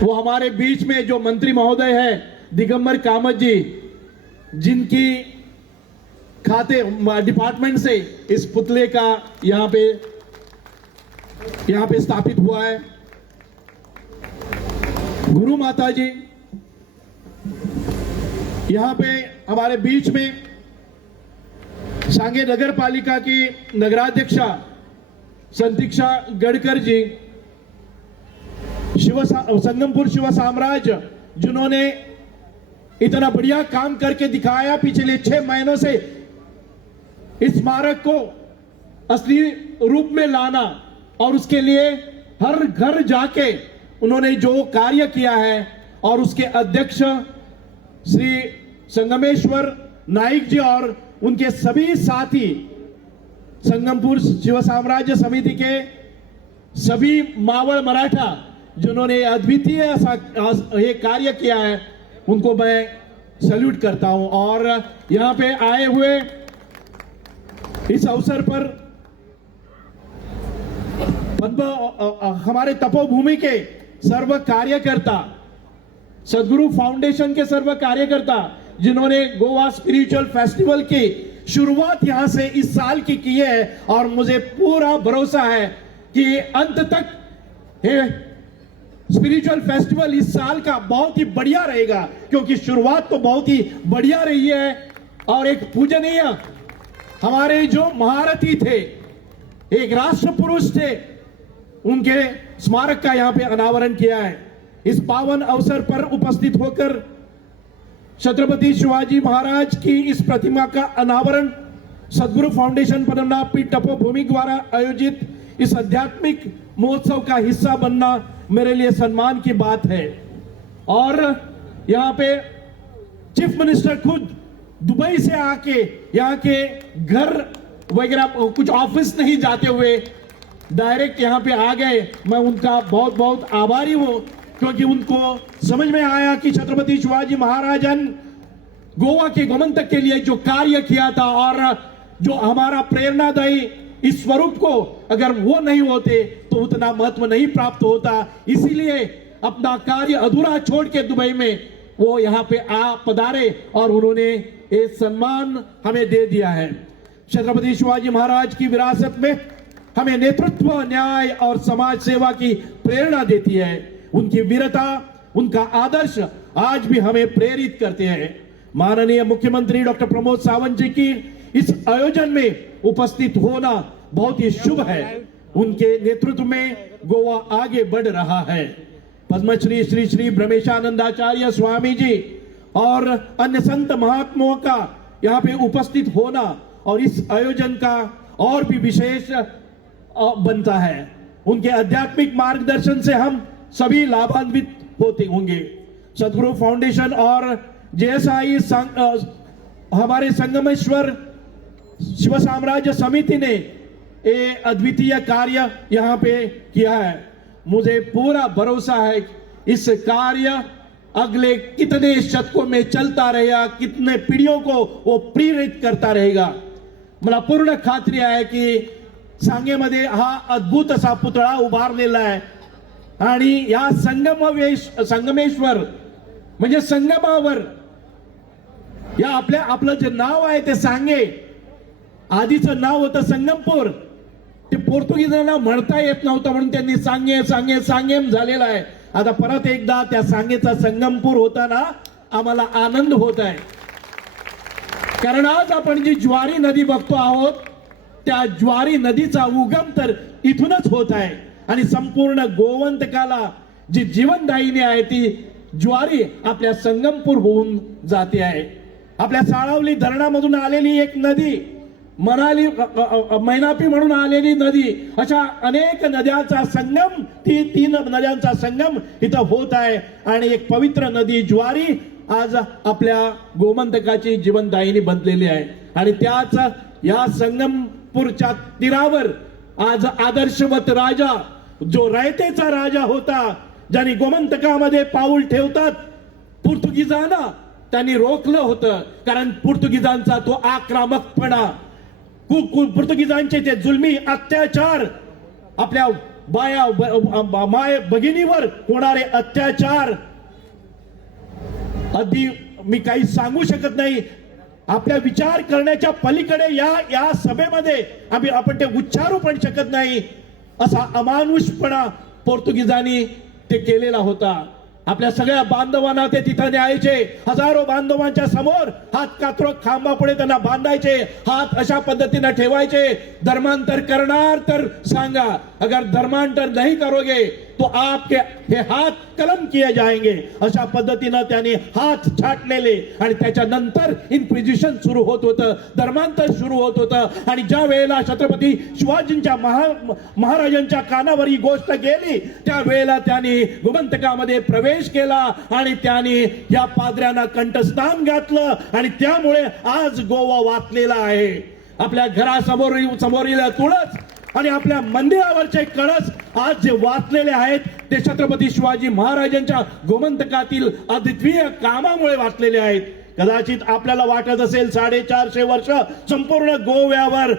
वो हमारे बीच में जो मंत्री महोदय है दिगंबर कामत जी, जिनकी खाते डिपार्टमेंट से इस पुतले का यहाँ पे स्थापित हुआ है। गुरु माता जी यहाँ पे हमारे बीच में सांगे नगर पालिका की नगराध्यक्षा संतीक्षा गडकर जी, संगमपुर शिव साम्राज्य, जिन्होंने इतना बढ़िया काम करके दिखाया पिछले 6 महीनों से इस स्मारक को असली रूप में लाना, और उसके लिए हर घर जाके उन्होंने जो कार्य किया है, और उसके अध्यक्ष श्री संगमेश्वर नाइक जी और उनके सभी साथी, संगमपुर शिव साम्राज्य समिति के सभी मावळ मराठा जिन्होंने अद्वितीय ये कार्य किया है, उनको मैं सैल्यूट करता हूं। और यहां पे आए हुए इस अवसर पर हमारे तपोभूमि के सर्व कार्यकर्ता, सदगुरु फाउंडेशन के सर्व कार्यकर्ता, जिन्होंने गोवा स्पिरिचुअल फेस्टिवल की शुरुआत यहां से इस साल की है, और मुझे पूरा भरोसा है कि अंत तक स्पिरिचुअल फेस्टिवल इस साल का बहुत ही बढ़िया रहेगा, क्योंकि शुरुआत तो बहुत ही बढ़िया रही है। और एक पूजनीय हमारे जो महारथी थे, एक राष्ट्र पुरुष थे, उनके स्मारक का यहाँ पे अनावरण किया है। इस पावन अवसर पर उपस्थित होकर छत्रपति शिवाजी महाराज की इस प्रतिमा का अनावरण सदगुरु फाउंडेशन पद्मनाभपीठ तपोभूमि द्वारा आयोजित इस आध्यात्मिक महोत्सव का हिस्सा बनना मेरे लिए सम्मान की बात है। और यहाँ पे चीफ मिनिस्टर खुद दुबई से आके यहाँ के घर वगैरह कुछ ऑफिस नहीं जाते हुए डायरेक्ट यहाँ पे आ गए। मैं उनका बहुत बहुत आभारी हूँ, क्योंकि उनको समझ में आया कि छत्रपति शिवाजी महाराजन गोवा के गोमंतक के लिए जो कार्य किया था, और जो हमारा प्रेरणादायी इस स्वरूप को अगर वो नहीं होते तो उतना महत्व नहीं प्राप्त होता। इसीलिए अपना कार्य अधूरा छोड़ के दुबई में वो यहाँ पे पधारे, और उन्होंने ये सम्मान हमें दे दिया है। छत्रपति शिवाजी महाराज की विरासत में हमें नेतृत्व, न्याय और समाज सेवा की प्रेरणा देती है। उनकी वीरता, उनका आदर्श आज भी हमें प्रेरित करते हैं। माननीय मुख्यमंत्री डॉक्टर प्रमोद सावंत जी की इस आयोजन में उपस्थित होना बहुत ही शुभ है। उनके नेतृत्व में गोवा आगे बढ़ रहा है। पद्मश्री श्री श्री ब्रह्मेशानंदाचार्य स्वामी जी और अन्य संत महात्माओं का यहाँ पे उपस्थित होना और इस आयोजन का और भी विशेष बनता है। उनके आध्यात्मिक मार्गदर्शन से हम सभी लाभान्वित होते होंगे। सदगुरु फाउंडेशन और जेएसआई हमारे संगमेश्वर शिव साम्राज्य समिति ने ये अद्वितीय कार्य यहाँ पे किया है। मुझे पूरा भरोसा है इस कार्य अगले कितने शतकों में चलता रहेगा, कितने पीढ़ियों को वो प्रेरित करता रहेगा। मला पूर्ण खात्री आहे की सांगेमध्ये हा अद्भुत असा पुतळा उभारलेला आहे, आणि या संगमेश्वर म्हणजे संगमावर या आपलं जे नाव आहे ते सांगे, आधीचं नाव होतं संगमपूर, ते पोर्तुगीजांना म्हणता येत नव्हतं म्हणून त्यांनी सांगेम झालेला आहे। आता परत एकदा त्या सांगेचा संगमपूर होताना आम्हाला आनंद होत आहे, कारण आज आपण जी ज्वारी नदी बघतो आहोत त्या ज्वारी नदीचा उगम तर इथूनच होत आहे, आणि संपूर्ण गोवंतकाला जी जीवनदायिनी आहे ती ज्वारी आपल्या संगमपूर होऊन जाते आहे। आपल्या साळावली धरणामधून आलेली एक नदी, मनाली मैनापी म्हणून आलेली नदी, अशा अनेक नद्यांचा संगम, तीन नद्यांचा संगम इथं होत आहे, आणि एक पवित्र नदी ज्वारी आज आपल्या गोमंतकाची जीवनदायिनी बनलेली आहे। आणि त्याच या संगमपूरच्या तीरावर आज आदर्शवत राजा, जो रयतेचा राजा होता, ज्यांनी गोमंतकामध्ये पाऊल ठेवतात पोर्तुगीजांना त्यांनी रोखलं होतं, कारण पोर्तुगीजांचा तो आक्रमकपणा, पोर्तुगीजांचे ते जुलमी अत्याचार आपल्या माय भगिनीवर होणारे अत्याचार अगदी मी काही सांगू शकत नाही. आपल्या विचार करण्याच्या पलीकडे या सभेमध्ये आपण ते उच्चारू पण शकत नाही. असा अमानुषपणा पोर्तुगीजांनी ते केलेला होता. आपल्या सगळ्या बांधवांना ते तिथं न्यायचे. हजारो बांधवांच्या समोर हात कातरो खांबापुढे त्यांना बांधायचे. हात अशा पद्धतीने ठेवायचे. धर्मांतर करणार तर सांगा, अगर धर्मांतर नहीं करोगे तो आपके हे हात कलम किए जाएंगे. अशा पद्धतीने त्यांनी हात छाटलेले आणि त्याच्यानंतर इन्क्विजिशन सुरू होत होतं, धर्मांतर सुरू होत होतं. आणि ज्या वेळेला छत्रपती शिवाजींच्या महाराजांच्या कानावर ही गोष्ट गेली त्यावेळेला त्यांनी गोमंतकामध्ये प्रवेश केला आणि त्यांनी या पाद्र्यांना कंठस्नान घातलं आणि त्यामुळे आज गोवा वाचलेला आहे. आपल्या घरासमोरील तुळस आणि आपल्या मंदिरावरचे कळस आज जे वाचलेले आहेत ते छत्रपती शिवाजी महाराजांच्या गोमंतकातील अद्वितीय कामामुळे वाचलेले आहेत. कदाचित आपल्याला वाटत असेल 450 वर्ष संपूर्ण गोव्यावर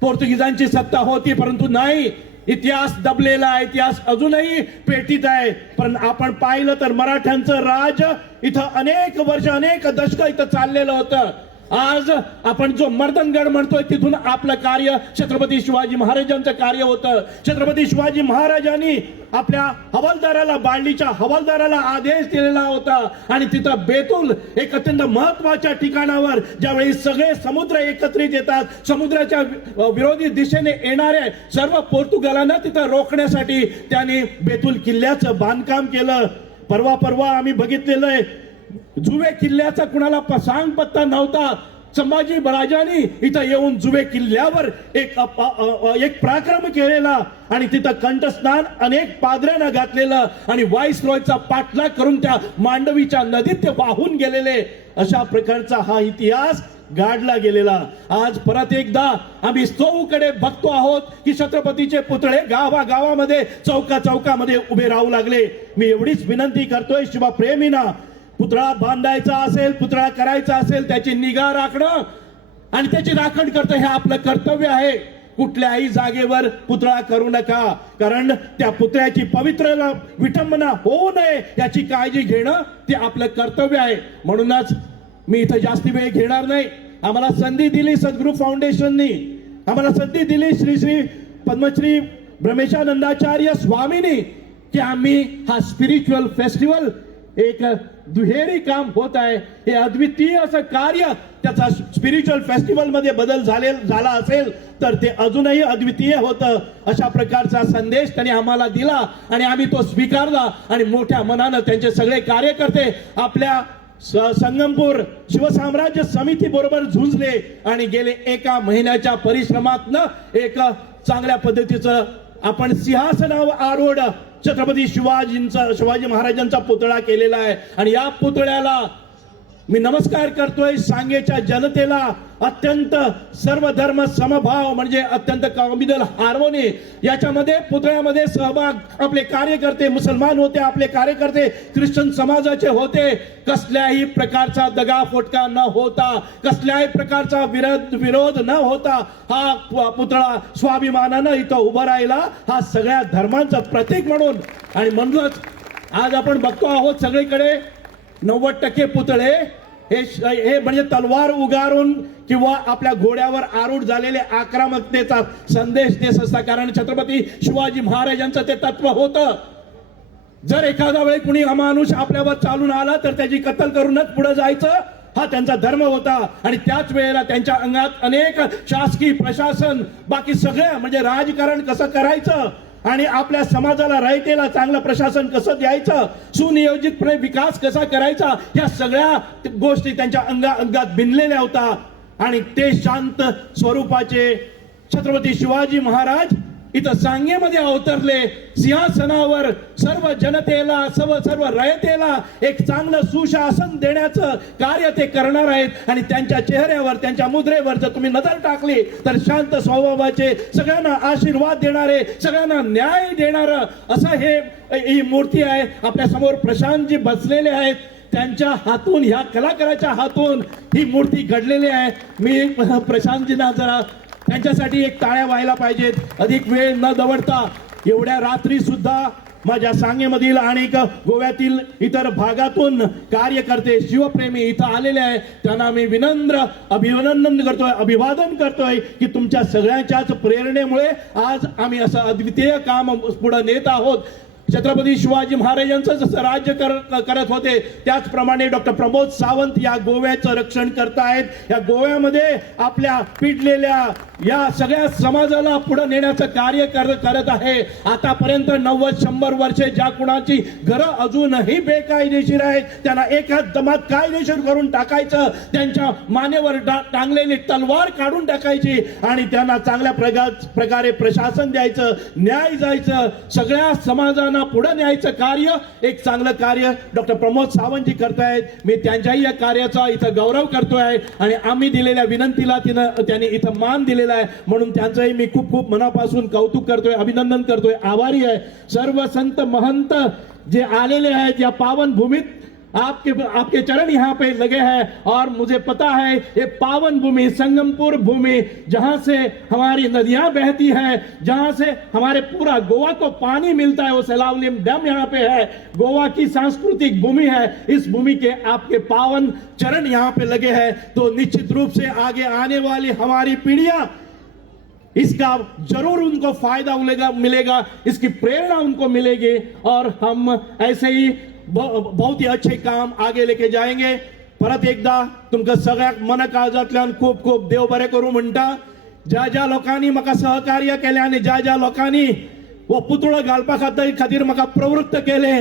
पोर्तुगीजांची सत्ता होती, परंतु नाही. इतिहास दबलेला आहे, इतिहास अजूनही पेटीत आहे. पण आपण पाहिलं तर मराठ्यांचं राज इथं अनेक वर्ष अनेक दशक इथं चाललेलं होतं. आज आपण जो मर्दनगड म्हणतोय तिथून आपलं कार्य छत्रपती शिवाजी महाराजांचं कार्य होतं. छत्रपती शिवाजी महाराजांनी आपल्या हवालदाराला, बाळलीच्या हवालदाराला आदेश दिलेला होता आणि तिथं बेतूल एक अत्यंत महत्वाच्या ठिकाणावर ज्यावेळी सगळे समुद्र एकत्रित येतात, समुद्राच्या विरोधी दिशेने येणारे सर्व पोर्तुगालांना तिथं रोखण्यासाठी त्यांनी बेतूल किल्ल्याचं बांधकाम केलं. परवा आम्ही बघितलेलं आहे, जुवे किल्ल्याचा कुणाला सांग पत्ता नव्हता. संभाजी महाराजांनी इथं येऊन जुवे किल्ल्यावर एक पराक्रम केलेला आणि तिथं कंठस्नान अनेक पाद्र्यांना घातलेलं आणि व्हाईसरॉयचा पाठलाग करून त्या मांडवीच्या नदीत ते वाहून गेलेले. अशा प्रकारचा हा इतिहास गाडला गेलेला. आज परत एकदा आम्ही चौकडे बघतो आहोत की छत्रपतीचे पुतळे गावागावामध्ये चौकामध्ये उभे राहू लागले. मी एवढीच विनंती करतोय शिवप्रेमींना, पुतळा बांधायचा असेल, पुतळा करायचा असेल, त्याची निगा राखणं आणि त्याची राखण करणं हे आपलं कर्तव्य आहे. कुठल्याही जागेवर पुतळा करू नका, कारण त्या पुतळ्याची पवित्रला विटंबना होऊ नये याची काळजी घेणं ते आपलं कर्तव्य आहे. म्हणूनच मी इथं जास्ती वेळ घेणार नाही. आम्हाला संधी दिली सद्गुरू फाउंडेशननी, आम्हाला संधी दिली श्री पद्मश्री ब्रह्मेशानंदाचार्य स्वामींनी की आम्ही हा स्पिरिच्युअल फेस्टिवल एक दुहेरी काम होत आहे. हे अद्वितीय असं कार्य, त्याचा स्पिरिच्युअल फेस्टिवल मध्ये बदल झाला असेल तर ते अजूनही अद्वितीय होतं. अशा प्रकारचा संदेश त्यांनी आम्हाला दिला आणि आम्ही तो स्वीकारला आणि मोठ्या मनानं त्यांचे सगळे कार्यकर्ते आपल्या संगमपूर शिवसाम्राज्य समिती बरोबर झुंजले आणि गेले एका महिन्याच्या परिश्रमातनं एक चांगल्या पद्धतीचं आपण सिंहासनावर आरूढ छत्रपती शिवाजी महाराजांचा पुतळा केलेला आहे. आणि या पुतळ्याला मी नमस्कार करतोय. सांगेच्या जनतेला अत्यंत सर्व धर्म समभाव म्हणजे अत्यंत कॉम्युनल हार्मोनी याच्यामध्ये पुतळ्यामध्ये सहभाग आपले कार्यकर्ते मुसलमान होते, आपले कार्यकर्ते ख्रिश्चन समाजाचे होते. कसल्याही प्रकारचा दगाफोटका न होता, कसल्याही प्रकारचा विरोध न होता हा पुतळा स्वाभिमानानं इथं उभं राहिला, हा सगळ्या धर्मांचं प्रतीक म्हणून. आणि म्हणूनच आज आपण बघतो आहोत सगळीकडे 90% पुतळे हे म्हणजे तलवार उगारून किंवा आपल्या घोड्यावर आरूढ झालेले आक्रमकतेचा संदेश देत असतात. कारण छत्रपती शिवाजी महाराजांचं ते तत्व होतं, जर एखादा वेळी कुणी अमानुष आपल्यावर चालून आला तर त्याची कत्तल करूनच पुढे जायचं, हा त्यांचा धर्म होता. आणि त्याच वेळेला त्यांच्या अंगात अनेक शासकीय प्रशासन बाकी सगळं म्हणजे राजकारण कसं करायचं आणि आपल्या समाजाला रयतेला चांगलं प्रशासन कसं द्यायचं, सुनियोजितपणे विकास कसा करायचा, या सगळ्या गोष्टी त्यांच्या अंगात भिनलेल्या होत्या. आणि ते शांत स्वरूपाचे छत्रपती शिवाजी महाराज इथं सांगेमध्ये अवतरले. सिंहासनावर सर्व जनतेला सर्व रयतेला एक चांगलं सुशासन देण्याचं कार्य ते करणार आहेत. आणि त्यांच्या चेहऱ्यावर, त्यांच्या मुद्रेवर जर तुम्ही नजर टाकली तर शांत स्वभावाचे, सगळ्यांना आशीर्वाद देणारे, सगळ्यांना न्याय देणारं असं ही मूर्ती आहे. आपल्या समोर प्रशांतजी बसलेले आहेत, त्यांच्या हातून, ह्या कलाकाराच्या हातून ही मूर्ती घडलेली आहे. मी प्रशांतजींना जरा त्यांच्यासाठी एक टाळ्या व्हायला पाहिजेत. अधिक वेळ न दवडता एवढ्या रात्री सुद्धा माझ्या सांगेमधील अनेक गोव्यातील इतर भागातून कार्यकर्ते शिवप्रेमी इथं आलेले आहे. त्यांना मी विनम्र अभिनंदन करतोय, अभिवादन करतोय की तुमच्या सगळ्यांच्याच प्रेरणेमुळे आज आम्ही असं अद्वितीय काम पुढे नेत आहोत. छत्रपती शिवाजी महाराजांचं जसं राज्य करत होते त्याचप्रमाणे डॉक्टर प्रमोद सावंत या गोव्याचं रक्षण करतायत. या गोव्यामध्ये आपल्या पिडलेल्या या सगळ्या समाजाला पुढे नेण्याचं कार्य करत आहे. आतापर्यंत 90-100 वर्षे ज्या कुणाची घरं अजूनही बेकायदेशीर आहेत त्यांना एका दमात कायदेशीर करून टाकायचं, त्यांच्या मानेवर टांगलेली तलवार काढून टाकायची आणि त्यांना चांगल्या प्रकारे प्रशासन द्यायचं, न्याय जायचं, सगळ्या समाजांना पुढे न्यायचं कार्य, एक चांगलं कार्य डॉक्टर प्रमोद सावंतजी करतायत. मी त्यांच्याही या कार्याचा इथं गौरव करतोय आणि आम्ही दिलेल्या विनंतीला त्यांनी इथं मान दिलेला आहे म्हणून त्यांचंही मी खूप खूप मनापासून कौतुक करतोय, अभिनंदन करतोय, आभारी आहे. सर्व संत महंत जे आलेले आहेत या पावन भूमीत आपके चरण यहाँ पे लगे हैं और मुझे पता है ये पावन भूमि संगमपुर भूमि जहां से हमारी नदियां बहती है, जहां से हमारे पूरा गोवा को पानी मिलता है, वो सैलावलिम डैम यहाँ पे है, गोवा की सांस्कृतिक भूमि है. इस भूमि के आपके पावन चरण यहाँ पे लगे हैं तो निश्चित रूप से आगे आने वाली हमारी पीढ़ियां इसका जरूर उनको फायदा मिलेगा, इसकी प्रेरणा उनको मिलेगी और हम ऐसे ही बहुत ही अच्छे काम आगे लेके जाएंगे. परत एकदा तुमचं सगळ्या मन काळजातल्यान खूप खूप देव बरे करू म्हणता. ज्या लोकांनी म्हाका सहकार्य केले आणि ज्या लोकांनी वो पुतळो घालपा खातीर म्हाका प्रवृत्त केले.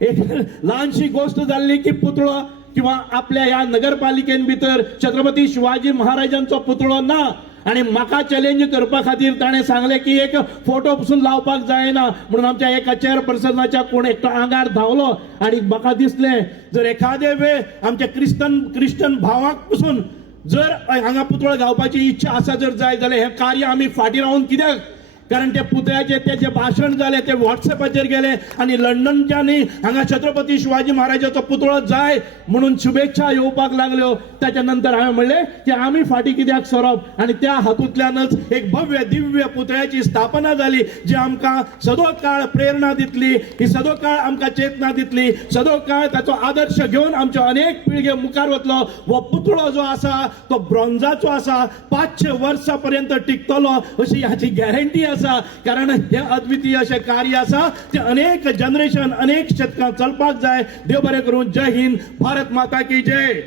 एक लहानशी गोष्ट जाल्ली की पुतळो किंवा आपल्या या नगरपालिकेन भितर छत्रपती शिवाजी महाराजांचो पुतळो ना आणि म्हाका चॅलेंज करपा खातीर ताणें सांगले की एक फोटो पसून लावपाक जायना म्हणून आमच्या एका चेअरपर्सनाच्या कोण एकटो आंगार धांवलो आणि म्हाका दिसलें जर एखादे वेळ आमच्या क्रिश्चन भावांक पसून जर हांगा पुतळो घालपाची इच्छा आसा जर जाय जाल्यार हें कार्य आमी फाटीं रावन कित्याक, कारण त्या पुतळ्याचे ते जे भाषण झाले ते व्हॉट्सअपाचेर गेले आणि लंडनच्यानी हांगा छत्रपती शिवाजी महाराजाचो पुतळो जाय म्हणून शुभेच्छा येवपाक लागल्यो. त्याच्यानंतर हांवें म्हणलें की आमी फाटीं कित्याक सरप आणि त्या हातूंतल्यानच एक भव्य दिव्य पुतळ्याची स्थापना जाली जी आमकां सदो काळ प्रेरणा दितली, ही सदो काळ आमकां चेतना दितली, सदो काळ ताचो आदर्श घेवन आमच्यो अनेक पिळगे मुखार वतलो. हो पुतळो जो आसा तो ब्रॉन्झाचो आसा, 500 वर्सां पर्यंत टिकतलो अशी ह्याची गॅरंटी आसा. कारण हे अद्वितीय असे कार्य आसा ते अनेक जनरेशन अनेक शतकां चलपाक जाय. देव बरें करूं. जय हिंद, भारत माता की जय.